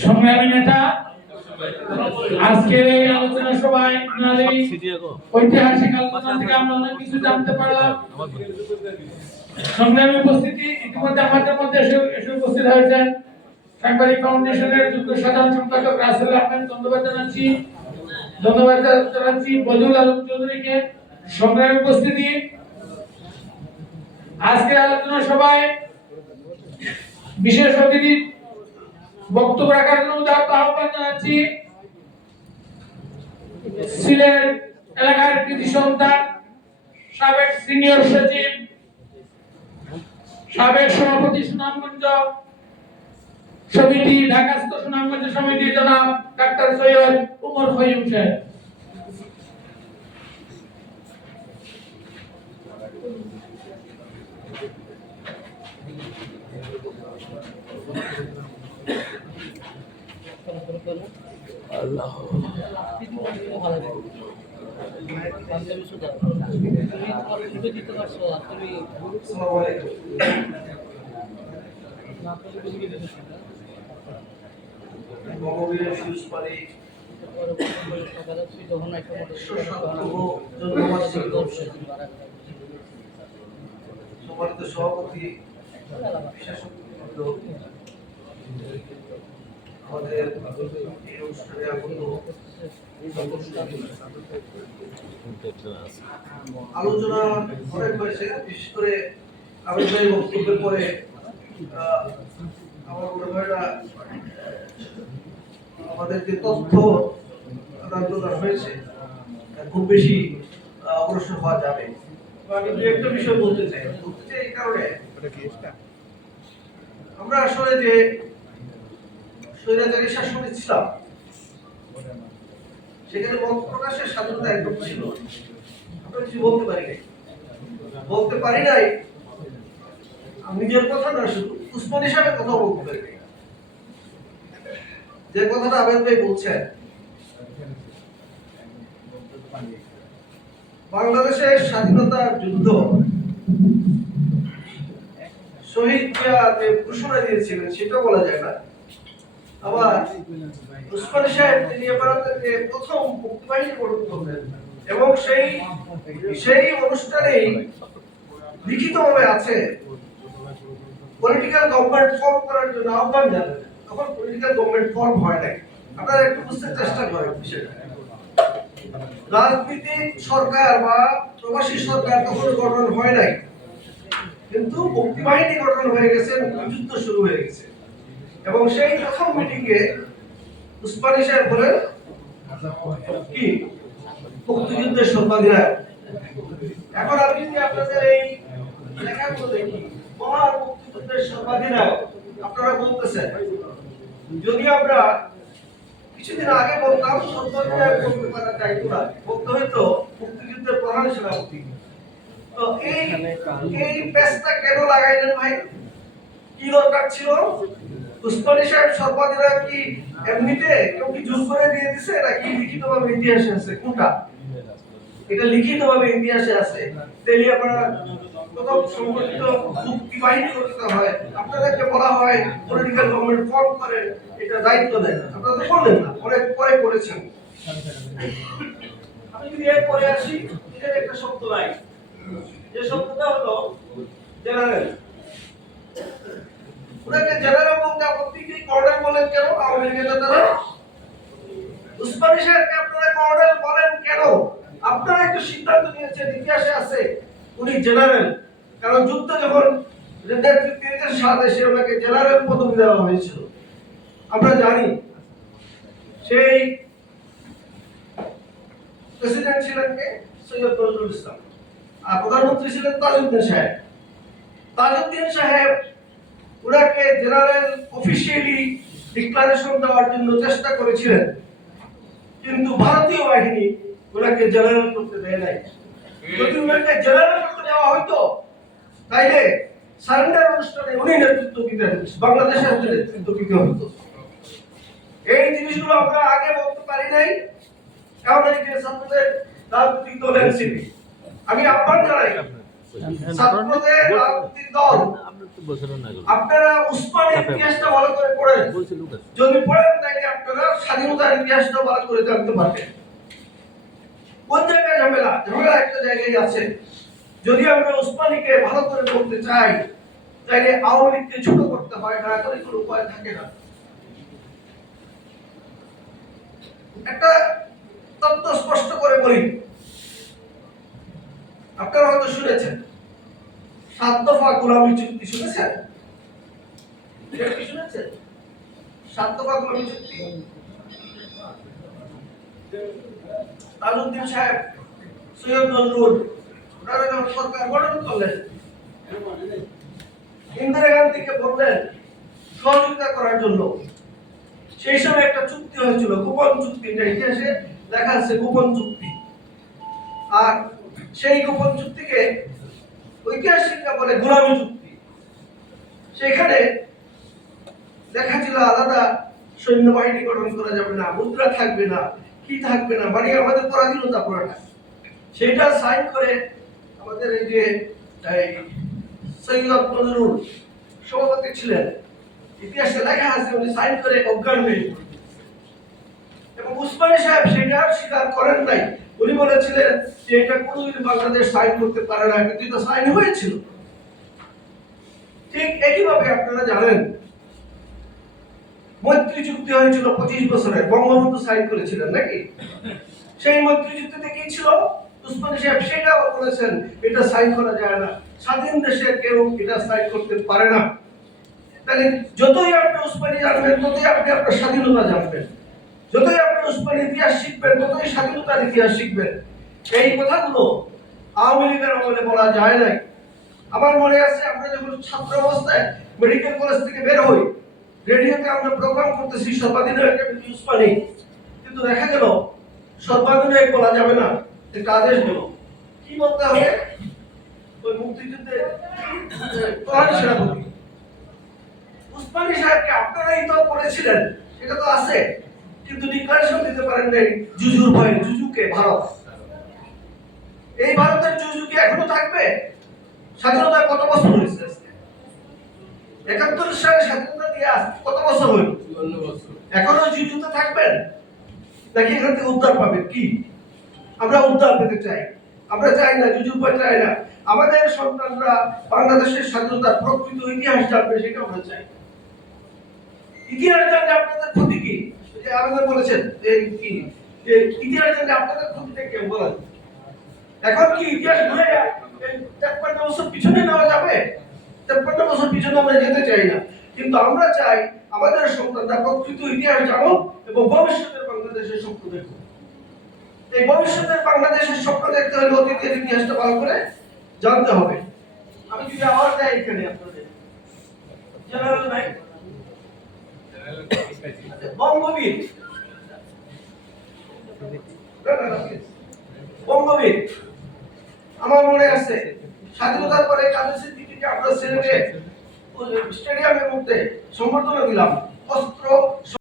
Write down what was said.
সংগ্রামী নেতা, আজকের এই আলোচনা সভায় ঐতিহাসিক আলোচনা থেকে আমরা অনেক কিছু জানতে পারলাম। সংগ্রামী উপস্থিতি, ইতিমধ্যে আমাদের মধ্যে এসে উপস্থিত হয়েছেন সাংবাদিক ফাউন্ডেশনের যুগ্ম সাধারণ সম্পাদক রাসেল আহমেদ, ধন্যবাদ জানাচ্ছি বদরুল আলম চৌধুরীকে। সংগ্রামী উপস্থিতি, আজকের আলোচনা সভায় বিশেষ অতিথি বক্তব্য রাখার জন্য আহ্বান জানাচ্ছি সিলেট এলাকার কৃতি সন্তান, সাবেক সিনিয়র সচিব, সাবেক সভাপতি সুনামগঞ্জ সমিতি, ঢাকাস্থ সুনামগঞ্জ সমিতি জনাব ডাক্তার সৈয়দ উমর খৈয়ুম সাহেব। আল্লাহ সভাপতি আমাদের এই অনুষ্ঠানে আগত আলোচনা অনেক হয়েছে, বিশেষ করে আমি বক্তব্যের পরে আমার মনে হয় না আমাদের যে তথ্য আদান প্রদান হয়েছে খুব বেশি অগ্রসর হওয়া যাবে। আমি দু একটা বিষয় বলতে চাই এই কারণে আমরা আসলে যে স্বৈরাচারী শাসনে ছিলাম সেখানে মত প্রকাশের স্বাধীনতা একদম ছিল। আমরা কিছু বলতে পারি নাই। আমি নিজের কথা না, শুধু উসমান হিসাবে কথা বলতে পারি নাই। যে কথাটা আবেদ ভাই বলছেন, বাংলাদেশের স্বাধীনতার যুদ্ধ শহীদ জিয়া যে ঘোষণা দিয়েছিলেন সেটা বলা যায় না। আবার উসমান সাহেব তিনি যে প্রথম মুক্তিবাহিনী গঠন করলেন এবং সেই অনুষ্ঠানেই লিখিতভাবে আছে পলিটিক্যাল গভর্নমেন্ট ফর্ম করার জন্য আহ্বান জানালেন। তখন পলিটিক্যাল গভর্নমেন্ট ফর্ম হয় নাই। আপনারা একটু বুঝতে চেষ্টা করেন বিষয়টা। রাজনৈতিক সরকার বা প্রবাসী সরকার তখন গঠন হয় নাই, কিন্তু মুক্তিবাহিনী গঠন হয়ে গেছে, যুদ্ধ শুরু হয়ে গেছে। এবং সেই প্রথম মিটিংয়ে উসমানী সাহেব বলেন কি মুক্তিযুদ্ধের সর্বাধিনায়ক। এখন আমি যদি আপনাদের এই লেখাগুলো দেখি, মহান মুক্তিযুদ্ধের সর্বাধিনায়ক আপনারা বলতেছেন, যদি আমরা কিছুদিন আগে বলতাম সর্বাধিনায়ক বলতে পারা যাইতো না, বলতে হয়তো মুক্তিযুদ্ধের প্রধান সেনাপতি। তো এই পেশটা কেন লাগাইলেন ভাই? কি দরকার ছিল? উসমানী সাহেব সর্বাধিনায়ক কি এমনিতে কেউ কি জোর করে দিয়ে দিছে, নাকি লিখিতভাবে ইতিহাসে আছে? কোনটা? এটা লিখিতভাবে ইতিহাসে আছে। তেলিয়াপাড়া প্রথম সংগঠিত মুক্তি বাহিনী করতে হয়, আপনাদেরকে বলা হয় পলিটিক্যাল গভর্নমেন্ট ফর্ম করেন, এটা দায়িত্ব দেন। আপনারা তো বললেন না, অনেক পরে করেছেন। আমি যদি এর পরে আসি, এর একটা শব্দ নাই, যে শব্দটা হলো জেনারেল। ওনাকে জেনারেল বলতে আপনি কি কর্নেল বলেন কেন? আওয়ামী লীগের নেতারা উসমানী সাহেবকে আপনারা কর্নেল বলেন কেন? আপনারা একটু সিদ্ধান্ত নিয়েছেন, ইতিহাসে আছে উনি জেনারেল, কারণ যুদ্ধ যখন নেতৃত্বের সাথে সে ওনাকে জেনারেল পদবি দেওয়া হয়েছিল। আমরা জানি সেই প্রেসিডেন্ট ছিলেন কে? সৈয়দ নজরুল ইসলাম। আর প্রধানমন্ত্রী ছিলেন তাজউদ্দিন সাহেব। তাজউদ্দিন সাহেব ওনাকে জেনারেল অফিসিয়ালি ডিক্লারেশন দেওয়ার জন্য চেষ্টা করেছিলেন, কিন্তু ভারতীয় বাহিনী ওনাকে জেনারেল করতে দেয় নাই। যদি ওনাকে জেনারেল করতে দেওয়া হয়তো তাইলে সারেন্ডার অনুষ্ঠানে উনি নেতৃত্ব দিতেন, বাংলাদেশের নেতৃত্ব দিতে হতো। এই জিনিসগুলো আমরা আগে বলতে পারি নাই। কারণ এই যে ছাত্রদের রাজনৈতিক দল এনসিপি, আমি আহ্বান জানাই ছাত্রদের রাজনৈতিক দল, আপনারা উসমানের ইতিহাসটা ভালো করে পড়ে পড়েন, যদি পড়েন তাহলে আপনারা স্বাধীনতার ইতিহাসটা ভালো করে জানতে পারবেন। কোন জায়গায় ঝামেলা? ঝামেলা একটা জায়গায় আছে। যদি আমরা উসমানীকে ভালো করে বলতে চাই তাহলে আওয়ামী লীগকে ছোট করতে হয়, না করে কোনো উপায় থাকে না। একটা তত্ত্ব স্পষ্ট করে বলি, আপনারা হয়তো শুনেছেন 7 দফা গোলামী চুক্তি। শুনেছেন? শুনেছেন 7 দফা গোলামী চুক্তি? তাজউদ্দিন সাহেব, সৈয়দ নজরুল ওনারা যখন সরকার গঠন করলেন, ইন্দিরা গান্ধীকে বললেন সহযোগিতা করার জন্য। সেই সময় একটা চুক্তি হয়েছিল, গোপন চুক্তি। এটা ইতিহাসে লেখা আছে, গোপন চুক্তি। আর সেই গোপন চুক্তিকে ঐতিহাসিকরা বলে গোলামী চুক্তি। সেখানে লেখা ছিল আলাদা সৈন্যবাহিনী গঠন করা যাবে না, মুদ্রা থাকবে না, কি থাকবে না, মানে আমাদের পরাধীনতা পুরোটা। সেটা সাইন করে আমাদের এই যে সৈয়দ নজরুল সভাপতি ছিলেন, ইতিহাসে লেখা আছে উনি সাইন করে অজ্ঞান হয়ে পড়লেন। এবং উসমানী সাহেব সেটা স্বীকার করেন নাই। উনি বলেছিলেন যে এটা কোনোদিন বাংলাদেশ সাইন করতে পারে না, কিন্তু এটা সাইন হয়েছিল। ঠিক একইভাবে আপনারা জানেন মৈত্রী চুক্তি হয়েছিল 25 বছরের, বঙ্গবন্ধু সাইন করেছিলেন নাকি? সেই মৈত্রী চুক্তিতে কি ছিল? উসমানী সাহেব সেটাও বলেছেন এটা সাইন করা যায় না, স্বাধীন দেশে কেউ এটা সাইন করতে পারে না। তাহলে যতই আপনি উসমানী জানবেন ততই আপনি আপনার স্বাধীনতা জানবেন, যতই আপনি উসমানী ইতিহাস শিখবেন ততই স্বাধীনতার ইতিহাস শিখবেন। এই কথাগুলো আওয়ামী লীগের আমলে বলা যায় নাই। আমার মনে আছে আমরা যখন ছাত্র অবস্থায় মেডিকেল কলেজ থেকে বের হই, রেডিওতে আমরা প্রোগ্রাম করতেছি সর্বাধিনায়ক উসমানী, কিন্তু দেখা গেল সর্বাধিনায়ক বলা যাবে না, একটা আদেশ গেল। কি বলতে হবে? ওই মুক্তিযুদ্ধে প্রধান সেনাপতি উসমানী সাহেবকে আপনারাই তো করেছিলেন, সেটা তো আছে, কিন্তু ডিক্লারেশন দিতে পারেন নাই জুজুর ভয়ে। জুজুকে ভারত, এই ভারতের জুজু কি এখনো থাকবে? স্বাধীনতা কত বছর হয়েছে? 71 সালে স্বাধীনতা দিয়ে আজ কত বছর হইল? এখনো জুজুতে থাকবেন নাকি এখান থেকে উদ্ধার পাবেন? কি আমরা উদ্ধার পেতে চাই? আমরা চাই না জুজু ভয়, চাই না আমাদের সন্তানরা বাংলাদেশের স্বাধীনতার প্রকৃত ইতিহাস জানবে, সেটা আমরা চাই। ইতিহাস জানলে আপনাদের ক্ষতি কি? যে আমাদের বলেছেন এই কি ইতিহাস জানলে আপনাদের ক্ষতিটা কি বলেন? এখন কি ইতিহাস ঘুরে 53 বছর পিছনে নেওয়া যাবে? 53 বছর পিছনে আমরা যেতে চাই না, কিন্তু আমরা চাই আমাদের সন্তানরা প্রকৃত ইতিহাস জানুক এবং ভবিষ্যতের বাংলাদেশের স্বপ্ন দেখুক। এই ভবিষ্যতের বাংলাদেশের স্বপ্ন দেখতে হলে অতীতের ইতিহাসটা ভালো করে জানতে হবে। আমি যদি আবার যাই এখানে আপনাদের জেনারেল নাই বঙ্গবীর, বঙ্গবীর আমার মনে আছে স্বাধীনতার পরে কাদের সিদ্দিকীকে আমরা সিলেটে স্টেডিয়ামের মধ্যে সম্বর্ধনা দিলাম, অস্ত্র